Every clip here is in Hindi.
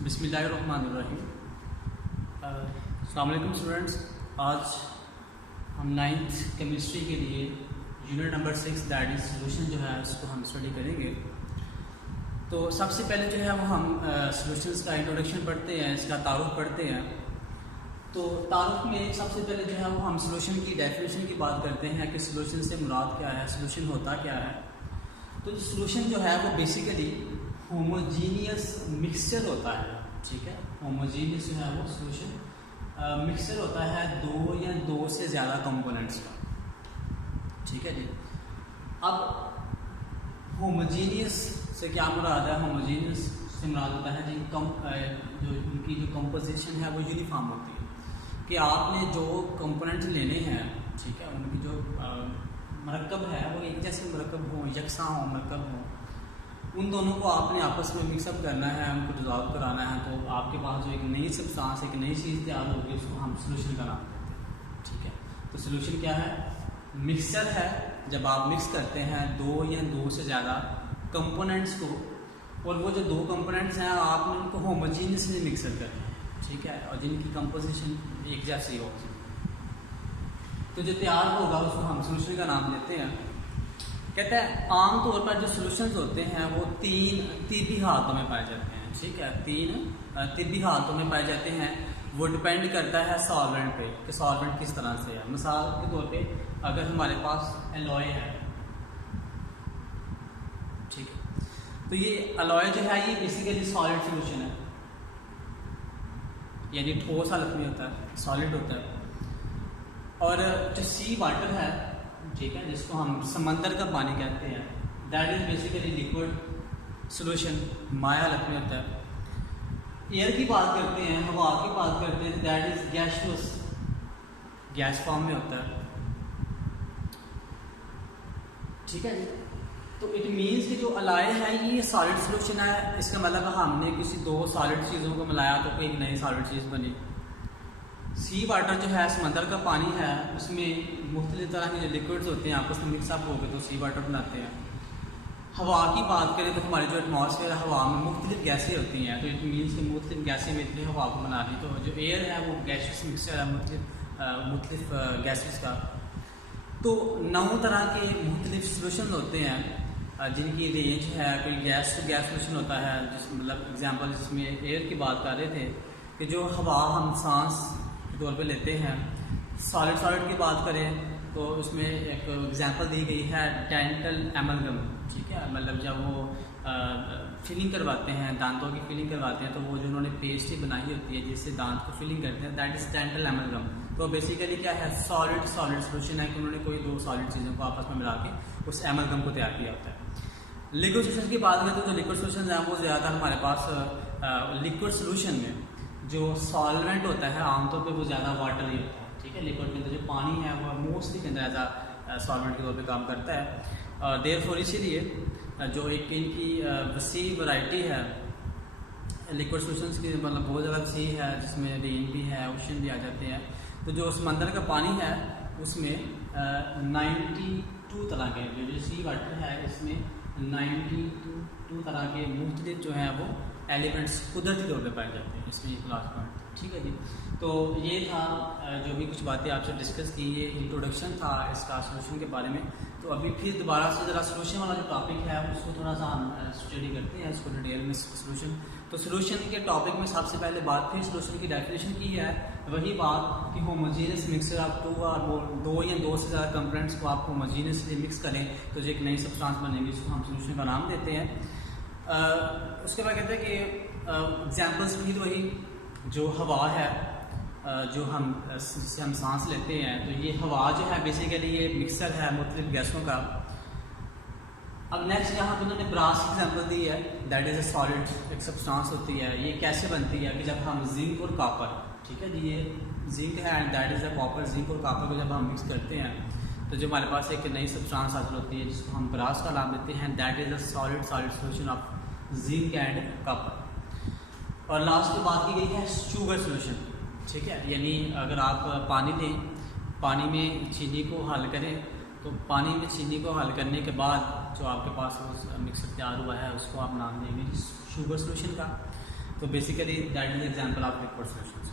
बिस्मिल्लाहिर्रहमानिर्रहीम। अस्सलाम वालेकुम स्टूडेंट्स। आज हम 9th केमिस्ट्री के लिए unit number 6 that is solution जो है उसको हम स्टडी करेंगे। तो सबसे पहले जो है वो हम सोल्यूशंस का इंट्रोडक्शन पढ़ते हैं, इसका तारुफ पढ़ते हैं। तो तारुफ में सबसे पहले जो है वो हम सोल्यूशन की डेफिनेशन की बात करते हैं कि सोल्यूशन से मुराद क्या है, सोल्यूशन होता क्या है। तो सोल्यूशन जो है वो बेसिकली होमोजीनियस मिक्सचर होता है, ठीक है। होमोजीनियस जो है वो सोल्यूशन मिक्सचर होता है दो या दो से ज़्यादा कंपोनेंट्स का, ठीक है जी। अब होमोजीनियस से क्या मुराद है? होमोजीनियस से मुराद होता है जो उनकी जो कंपोजिशन है वो यूनिफॉर्म होती है, कि आपने जो कंपोनेंट्स लेने हैं, ठीक है, उनकी जो मरकब है वो एक जैसे मरकब हो, यकसा हो मरकब हो, उन दोनों को आपने आपस में मिक्सअप करना है, उनको डिजॉल्व कराना है। तो आपके पास जो एक नई सब्सटेंस, एक नई चीज़ तैयार होगी, उसको हम सोल्यूशन का नाम देते हैं, ठीक है। तो सोल्यूशन क्या है? मिक्सचर है। जब आप मिक्स करते हैं दो या दो से ज़्यादा कंपोनेंट्स को, और वो जो दो कंपोनेंट्स हैं आपने उनको होमोजीनियसली मिक्सर करना है, ठीक है, और जिनकी कंपोजिशन एक जैसी होगी, तो जो तैयार होगा उसको हम सोल्यूशन का नाम देते हैं। कहते हैं आमतौर पर जो सॉल्यूशंस होते हैं वो तीन तिब्बी हालतों में पाए जाते हैं, ठीक है। तीन तिब्बी हालतों में पाए जाते हैं। वो डिपेंड करता है सॉल्वेंट पे कि सॉल्वेंट किस तरह से है। मिसाल के तौर पे अगर हमारे पास एलॉय है, ठीक है, तो ये एलॉय जो है ये बेसिकली सॉलिड सॉल्यूशन है, यानी ठोस हालत में होता है, सॉलिड होता है। और जो सी वाटर है, ठीक है, जिसको हम समंदर का पानी कहते हैं, that is basically liquid solution, माया हालत में होता है। एयर की बात करते हैं, हवा की बात करते हैं, that is gaseous, gas form में होता है, ठीक है। तो इट मीन्स कि जो अलाय है ये सॉलिड सॉल्यूशन है। इसका मतलब हमने किसी दो सॉलिड चीज़ों को मिलाया तो कोई एक नई सॉलिड चीज़ बनी। सी वाटर जो है समंदर का पानी है, उसमें मुख्तलिफ तरह के जो लिक्विड्स होते हैं आपस में मिक्सअप हो गए तो सी वाटर बनाते हैं। हवा की बात करें तो हमारे जो एटमॉस्फेयर है, हवा में मुख्तलिफ गैसें होती हैं, तो इट मीन्स कि मुख्तलिफ गैसें मिलकर हवा को बना दी। तो जो एयर है वो गैसियस मिक्सचर है मुख्तलिफ गैसेस का। तो 9 तरह के मुख्तलिफ सॉल्यूशन होते हैं जिनकी रेंज है। कोई गैस टू गैस सॉल्यूशन होता है, जिस मतलब एग्जांपल जिसमें एयर की बात कर रहे थे कि जो हवा हम सांस के तौर पे लेते हैं। सॉलिड की बात करें तो उसमें एक एग्जांपल दी गई है डेंटल एमलगम, ठीक है। मतलब जब वो फिलिंग करवाते हैं, दांतों की फिलिंग करवाते हैं, तो वो जो उन्होंने पेस्ट ही बनाई होती है जिससे दांत को फिलिंग करते हैं, दैट इज डेंटल एमलगम। तो बेसिकली क्या है? सॉलिड सॉल्यूशन है कि उन्होंने कोई दो सॉलिड चीज़ों को आपस में मिला के उस एमलगम को तैयार किया होता है। लिक्विड सॉल्यूशन की बात करें तो जो लिक्विड सॉल्यूशन है वो ज़्यादातर हमारे पास लिक्विड सॉल्यूशन में जो सॉल्वेंट होता है आमतौर पे वो ज़्यादा वाटर ही होता है, ठीक है। लिक्विड के अंदर जो पानी है वो मोस्टली के अंदर एज आ सॉल्वेंट के तौर पे काम करता है। देयरफॉर इसीलिए जो एक इनकी वसी वैरायटी है लिक्विड सॉल्यूशंस की, मतलब बहुत ज़्यादा वसी है, जिसमें रेन भी है, ओशन भी आ जाते हैं। तो जो समंदर का पानी है उसमें 92 तरह के, जो सी वाटर है इसमें 92 तरह के मुख्तलिफ जो हैं वो एलिमेंट्स कुदरती तौर पे पाए जाते हैं। इसमें एक लास्ट पॉइंट, ठीक है जी। तो ये था जो भी कुछ बातें आपसे डिस्कस की, ये इंट्रोडक्शन था इसका सोल्यूशन के बारे में। तो अभी फिर दोबारा से ज़रा सोल्यूशन वाला जो टॉपिक है उसको थोड़ा सा हम स्टडी करते हैं, इसको डिटेल में सोल्यूशन। तो सोल्यूशन के टॉपिक में सबसे पहले बात फिर सोल्यूशन की डेफिनेशन की है, वही बात कि होमोजीनियस मिक्सचर आप दो या दो से ज़्यादा कंपोनेंट्स को आप होमोजीनियसली मिक्स करें तो जो एक नई सब्सटेंस बनेगी उसको हम सोल्यूशन का नाम देते हैं। उसके बाद कहते हैं कि एग्जाम्पल्स भी वही, जो हवा है जो हम जिससे हम सांस लेते हैं, तो ये हवा जो है बेसिकली ये मिक्सर है मुख्तलिफ गैसों का। अब नेक्स्ट यहाँ पे उन्होंने ब्रास की एग्जाम्पल दी है, दैट इज़ अ सॉलिड, एक सब्सटेंस होती है। ये कैसे बनती है कि जब हम जिंक और कॉपर, ठीक है जी, ये जिंक है and that is a copper. Zinc और कॉपर को जब हम मिक्स करते हैं तो जो हमारे पास एक नई सब्सटेंस हासिल होती है जिसको हम ब्रास का नाम देते हैं, that is a solid solution of zinc and copper. और लास्ट में बात की गई है शुगर सॉल्यूशन, ठीक है। यानी अगर आप पानी लें, पानी में चीनी को हल करें, तो पानी में चीनी को हल करने के बाद जो आपके पास मिक्सर तैयार हुआ है उसको आप नाम देंगे शुगर सॉल्यूशन का। तो basically that is example of liquid solutions.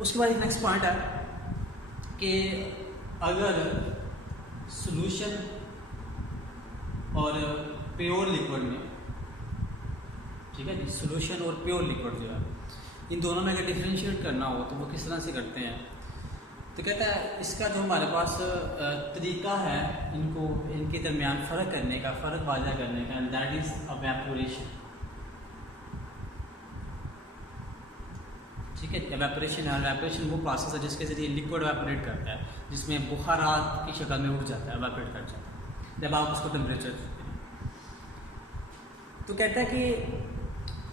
उसके बाद एक नेक्स्ट पॉइंट है कि अगर सॉल्यूशन और प्योर लिक्विड में, ठीक है जी, सॉल्यूशन और प्योर लिक्विड जो है इन दोनों में अगर डिफरेंशिएट करना हो तो वो किस तरह से करते हैं। तो कहता है इसका जो हमारे पास तरीका है इनको इनके दरमियान फ़र्क करने का, फ़र्क वाज़ा करने का, एंड दैट इज़ एवेपोरेशन। ठीक है, एवेपोरेशन है। एवेपोरेशन वो प्रोसेस है जिसके ज़रिए लिक्विड एवेपोरेट करता है, जिसमें बुखारात की शक्ल में उठ जाता है, एवेपोरेट कर जाता है जब आप उसको टेम्परेचर। तो कहता है कि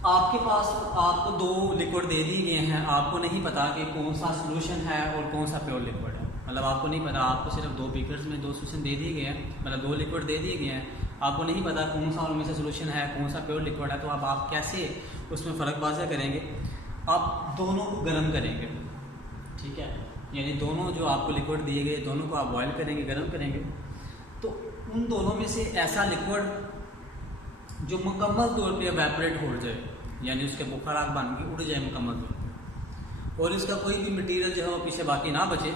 आपके पास आपको दो लिक्विड दे दिए गए हैं, आपको नहीं पता कि कौन सा सॉल्यूशन है और कौन सा प्योर लिक्विड है। मतलब आपको नहीं पता, आपको सिर्फ दो बीकर्स में दो सॉल्यूशन दे दिए गए हैं, मतलब दो लिक्विड दे दिए गए हैं, आपको नहीं पता कौन सा उनमें से सॉल्यूशन है, कौन सा प्योर लिक्विड है। तो अब आप कैसे उसमें फ़र्क वाज़ा करेंगे? आप दोनों को गर्म करेंगे, ठीक है, यानी दोनों जो आपको लिक्विड दिए गए दोनों को आप बॉयल करेंगे, गर्म करेंगे। तो उन दोनों में से ऐसा लिक्विड जो मुकम्मल तौर पे एवेपोरेट हो जाए, यानी उसके बुखारात बन के उड़ जाए मुकम्मल तौर पे, और इसका कोई भी मटेरियल जो है वो पीछे बाकी ना बचे,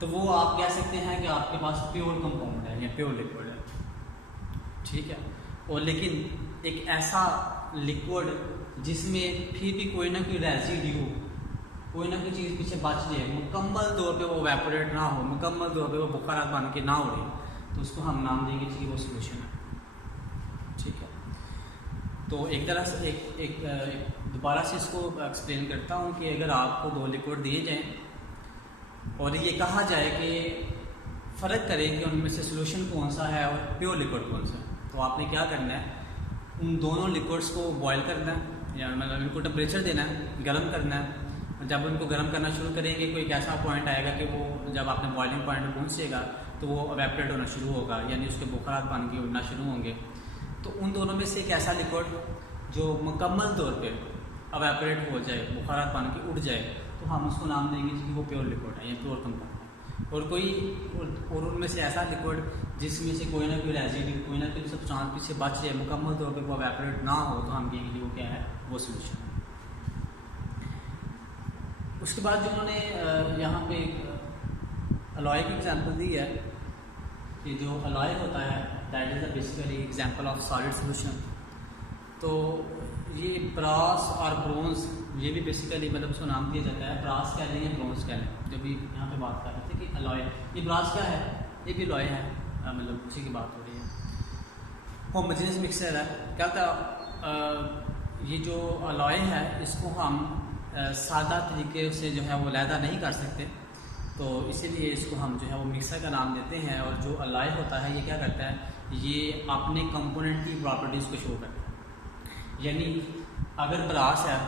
तो वो आप कह सकते हैं कि आपके पास प्योर कंपाउंड है या प्योर लिक्विड है, ठीक है। और लेकिन एक ऐसा लिक्विड जिसमें फिर भी कोई ना कोई रेजिड्यू, कोई ना कोई चीज़ पीछे बच जाए, मुकम्मल तौर पे वो एवेपोरेट ना हो, मुकम्मल तौर पे वो बुखारात बन के ना उड़े, तो उसको हम नाम देंगे कि वो सॉल्यूशन है, ठीक है। तो एक तरह से एक दोबारा से इसको एक्सप्लेन करता हूँ कि अगर आपको दो लिक्विड दिए जाएं और ये कहा जाए कि फ़र्क करें कि उनमें से सॉल्यूशन कौन सा है और प्योर लिक्विड कौन सा है, तो आपने क्या करना है, उन दोनों लिक्विड्स को बॉयल करना है, या मतलब इनको टेम्परेचर देना है, गर्म करना है। जब उनको गर्म करना शुरू करेंगे कोई एक ऐसा पॉइंट आएगा कि वो जब आपने बॉइलिंग पॉइंट पर पहुँचेगा तो वो एवेपोरेट होना शुरू होगा, यानी उसके बुखारात बन के उड़ना शुरू होंगे। तो उन दोनों में से एक ऐसा लिक्विड जो मुकम्मल तौर पे एवेपोरेट हो जाए, बुखारात बन के उड़ जाए, तो हम उसको नाम देंगे कि वो प्योर लिक्विड है या प्योर कंपाउंड है। और उनमें से ऐसा लिक्विड जिसमें से कोई ना कोई रेजिड्यू, कोई ना कोई सब्सटेंस पीछे बच जाए, मुकम्मल तौर पे वो एवेपोरेट ना हो, तो हम कहेंगे वो क्या है, वो सॉल्यूशन है। उसके बाद जो उन्होंने यहाँ पे अलॉय की एग्जांपल दी है कि जो अलॉय होता है that is a basically example of solid solution. तो ये ब्रास और ब्रोंज, ये भी बेसिकली मतलब उसको नाम दिया जाता है, ब्रास कह लें या ब्रोंज कह लें। जब भी यहाँ पे बात कर रहे थे कि अलॉय, ये ब्रास क्या है, ये भी अलॉय है, मतलब उसी की बात हो रही है। होमोजेनियस मिक्सचर है, क्या था ये जो अलॉय है इसको हम सादा तरीके से जो है वो अलहदा नहीं कर सकते, तो इसीलिए इसको हम जो है वो मिक्सर का नाम देते हैं। और जो अलॉय होता है ये क्या करता है, ये अपने कंपोनेंट की प्रॉपर्टीज़ को शो करता है। यानी अगर ब्रास है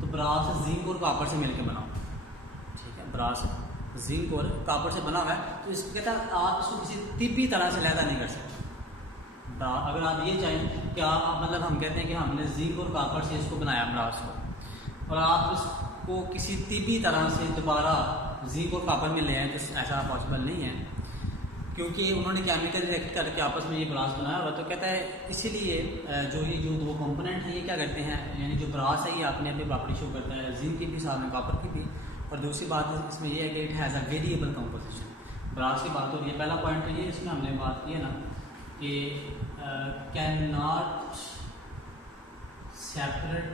तो ब्रास जिंक और कॉपर से मिलकर बना हुआ, ठीक है, ब्रास जिंक और कॉपर से बना हुआ है, तो इसको कहता है आप इसको किसी तिब्बी तरह से अलहदा नहीं कर सकते। अगर आप ये चाहें कि आप मतलब हम कहते हैं कि हमने जिंक और कॉपर से इसको बनाया ब्रास को, और आप इसको किसी तिब्बी तरह से दोबारा जिंक और कॉपर में ले आए, तो ऐसा पॉसिबल नहीं है, क्योंकि उन्होंने केमिकल रिएक्ट करके आपस में ये ब्रास बनाया हुआ। तो कहता है इसीलिए जो दो कंपोनेंट हैं ये क्या करते हैं, यानी जो ब्रास है ये अपने अपनी प्रॉपर्टी शो करता है, जिंक की भी साथ में कॉपर की भी। और दूसरी बात इसमें ये है कि it has a variable composition. Brass की बात हो रही है, पहला पॉइंट तो ये इसमें हमने बात की है ना कि can not separate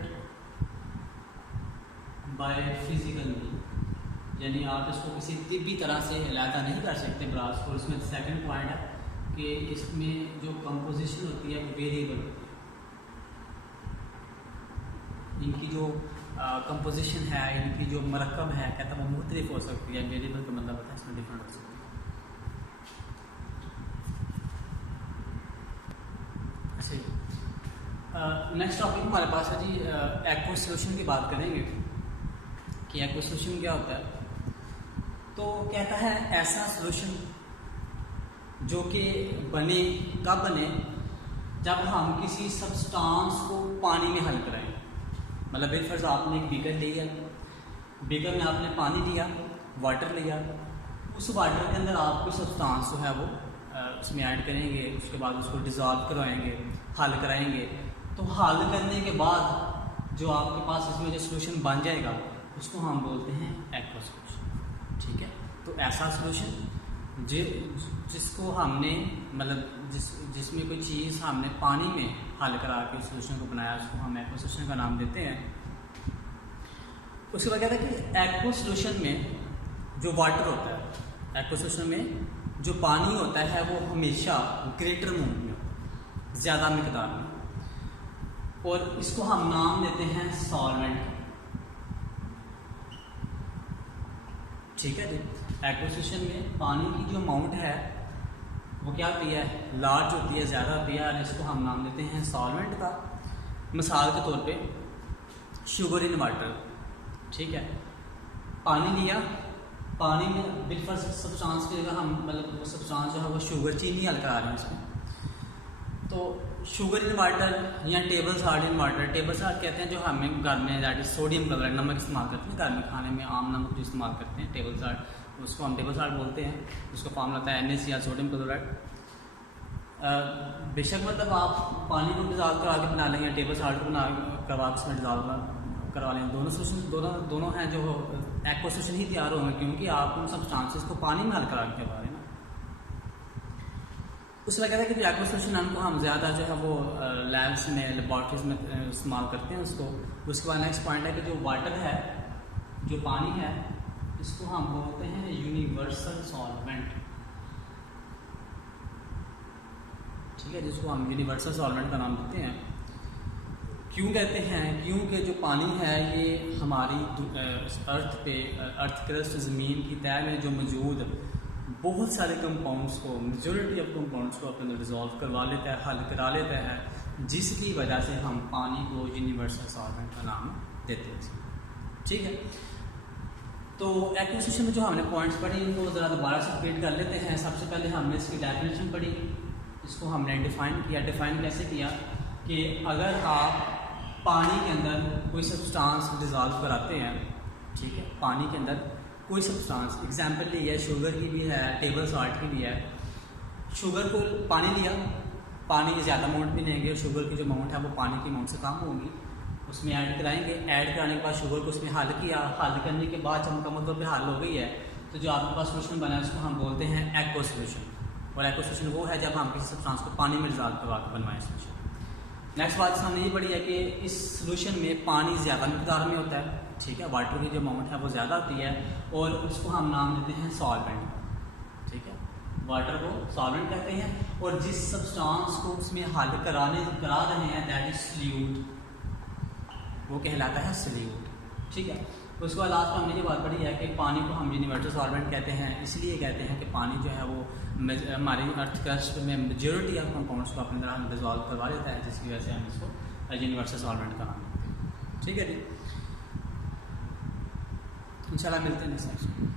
by physical mean, यानी आप इसको किसी तिब्बी तरह से अलहदा नहीं कर सकते ब्रास को। इसमें सेकंड पॉइंट है कि इसमें जो कंपोजिशन होती है वो वेरिएबल होती है। इनकी जो कंपोजिशन है, इनकी जो मरकब है, कहता है वो मुख्तलिफ हो सकती है। वेरिएबल का मतलब होता है इसमें डिफरेंट हो सकती है। अच्छा, नेक्स्ट टॉपिक हमारे पास है जी एक्वस सॉल्यूशन की बात करेंगे कि एक्वस सॉल्यूशन क्या होता है। तो कहता है ऐसा सॉल्यूशन जो कि बने कब बने, जब हम किसी सब्सटेंस को पानी में हल कराएं। मतलब बिलफर्ज आपने एक बीकर लिया, बीकर में आपने पानी लिया, वाटर लिया, उस वाटर के अंदर आप कोई सब्सटेंस जो है वो उसमें ऐड करेंगे, उसके बाद उसको डिज़ोल्व करवाएंगे, हल कराएंगे। तो हल करने के बाद जो आपके पास इसमें जो सोल्यूशन बन जाएगा उसको हम बोलते हैं एक्वा सोल्यूशन। ठीक है, तो ऐसा सोल्यूशन जिसको हमने मतलब जिसमें कोई चीज़ हमने पानी में हल करा के उस सोल्यूशन को बनाया, उसको हम एक्वा सोल्यूशन का नाम देते हैं। उसके बाद कहते हैं कि एक्वा सोल्यूशन में जो वाटर होता है, एक्वा सोल्यूशन में जो पानी होता है वो हमेशा ग्रेटर अमाउंट में होता है, ज़्यादा मिकदार में, और इसको हम नाम देते हैं सॉल्वेंट। ठीक है जी, एक्वा सोल्यूशन में पानी की जो अमाउंट है वो क्या होती है, लार्ज होती है, ज़्यादा होती है, और इसको हम नाम देते हैं सॉल्वेंट का। मिसाल के तौर पे शुगर इन वाटर। ठीक है, पानी लिया, पानी में बिल्कुल सब्सटेंस की जगह हम मतलब वो सब्सटेंस जो है वो शुगर, चीनी हल करा रहे हैं उसमें, तो शुगर इन वाटर या table salt in water. Table salt कहते हैं जो हमें घर में दैट इज सोडियम क्लोराइड नमक इस्तेमाल करते हैं, घर में खाने में आम नमक जो इस्तेमाल करते हैं टेबल साल्ट, उसको हम टेबल साल्ट बोलते हैं। उसका फॉर्मूला होता है NaC या सोडियम क्लोराइड। बेशक मतलब आप पानी को डिजॉल्व करा के बना लें या टेबल साल्ट को बना करवा के उसमें डिजॉल्व करवा लें, दोनों सोल्यूशन दोनों हैं जो एक्वा सोल्यूशन ही तैयार होंगे, क्योंकि आप उन सब्सटेंसेस को पानी में हल करा के करवा रहे हैं ना। उसके बाद कहता है कि जो एक्वा सोल्यूशन को हम ज़्यादा जो है वो लैब्स में, लेबॉर्ट्रीज में इस्तेमाल करते हैं उसको। उसके बाद नेक्स्ट पॉइंट है कि जो वाटर है, जो पानी है, इसको हम बोलते हैं यूनिवर्सल सॉल्वेंट। ठीक है, जिसको हम यूनिवर्सल सॉल्वेंट का नाम देते हैं। क्यों कहते हैं? क्योंकि जो पानी है ये हमारी अर्थ पे, अर्थ क्रस्ट ज़मीन की तह में जो मौजूद बहुत सारे कंपाउंड्स को, मेजॉरिटी ऑफ कंपाउंड्स को अपने अंदर रिजॉल्व करवा लेता है, हल करा लेता है, जिसकी वजह से हम पानी को यूनिवर्सल सॉल्वेंट का नाम देते हैं। ठीक है, तो एक्वा सोल्यूशन में जो हमने पॉइंट्स पढ़े इनको ज़रा दोबारा से रिपीट कर लेते हैं। सबसे पहले हमने इसकी डेफिनेशन पढ़ी, इसको हमने डिफ़ाइन किया। डिफ़ाइन कैसे किया कि अगर आप पानी के अंदर कोई सब्सटेंस डिज़ोल्व कराते हैं, ठीक है, पानी के अंदर कोई सब्सटेंस, एग्जांपल ली है शुगर की भी है, टेबल सॉल्ट की भी है। शुगर को पानी लिया, पानी ज़्यादा अमाउंट भी लेंगे और शुगर की जो अमाउंट है वो पानी की अमाउंट से कम होगी, उसमें ऐड कराएंगे। ऐड कराने के बाद शुगर को उसमें हल किया, हल करने के बाद जब मुकम्मल तौर पर हल हो गई है तो जो आपके पास सोल्यूशन बना है उसको हम बोलते हैं एक्वा सोल्यूशन। और एक्वा सोल्यूशन वो है जब हम किसी सब्सटेंस को पानी में डिज़ोल्व करवा के बनवाएं सोल्यूशन। नेक्स्ट बात हमने ये पढ़ी है कि इस सोल्यूशन में पानी ज़्यादा मिकदार में होता है, ठीक है, वाटर की जो अमाउंट है वो ज़्यादा होती है, और उसको हम नाम देते हैं सॉल्वेंट। ठीक है, वाटर को सॉल्वेंट कहते हैं, और जिस सब्सटेंस को उसमें हल करा रहे हैं दैट इज सॉल्यूट, वो कहलाता है सॉल्यूट। ठीक है, तो उसके बाद लास्ट में हमने ये बात पढ़ी है कि पानी को हम यूनिवर्सल सॉल्वेंट कहते हैं, इसलिए कहते हैं कि पानी जो है वो हमारी अर्थ क्रस्ट में मेजॉरिटी ऑफ कंपाउंड्स को अपनी तरह डिजॉल्व करवा लेता है, जिसकी वजह से हम इसको यूनिवर्सल सॉल्वेंट का नाम देते हैं। ठीक है जी, इंशाल्लाह मिलते हैं नेक्स्ट सेक्शन में।